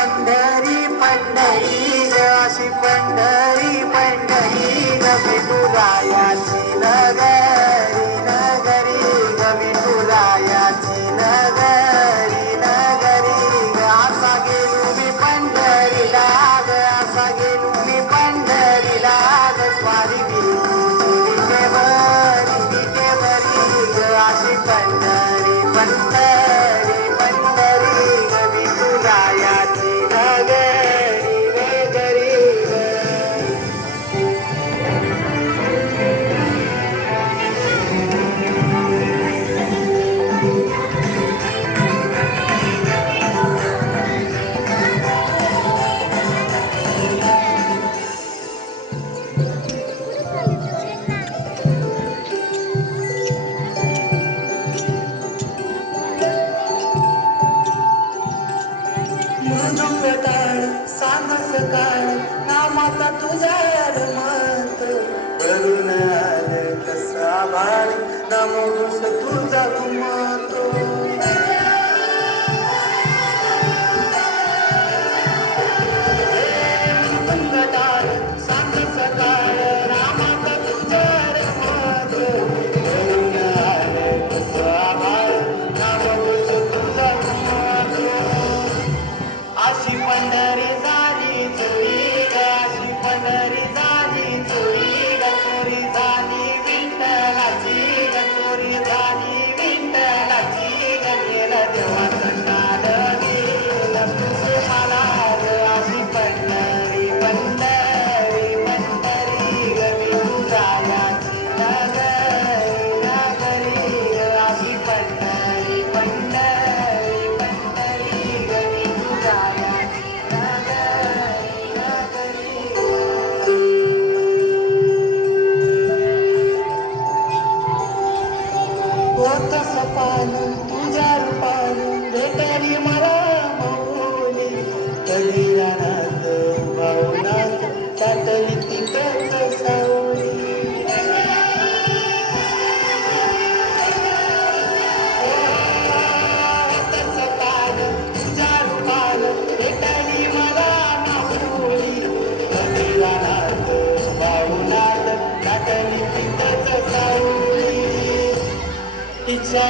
पंढरी पंढरी ग अशी पंढरी पंढरी ग विठुरायाची नगरी नगरी ग विठुरायाची नगरी नगरी ग असा गेलो मी पंढरीला ग असा गेलो मी पंढरीला ग स्वारी विठेवरी ग अशी पंढरी पंढरी पंढरी ग विठुरायाची नगरी नगरी मधुरताळ सांग सकाळ नामाता तुझा मत करून आलं कसा बाळ नामोस तुझा घुमतो मधुरताळ सांग सकाळ नामाता तुझा मत करून आलं कसा बाळ नामोस तुझा घुमतो अशी पंढरी झाली चोरी ग अशी पंढरी झाली चोरी ग चोरी झाली विठ्ठलाची ग चोरी झाली विठ्ठलाची ग गेलं देवाचं काल गेलं मला ग अशी पंढरी पंढरी पंढरी ग विठुरायाची नगरी नगरी ग अशी पंढरी पंढरी पंढरी ग विठुरायाची नगरी नगरी होत सपान तुझ्या रूपान भेटली मला मौली कधी रानात भावनात त्यातली तिकट सावली होत सपान तुझ्या रूपान भेटली मला मौली कधी रानात भावनात त्यातली तिकट सावली इच्छा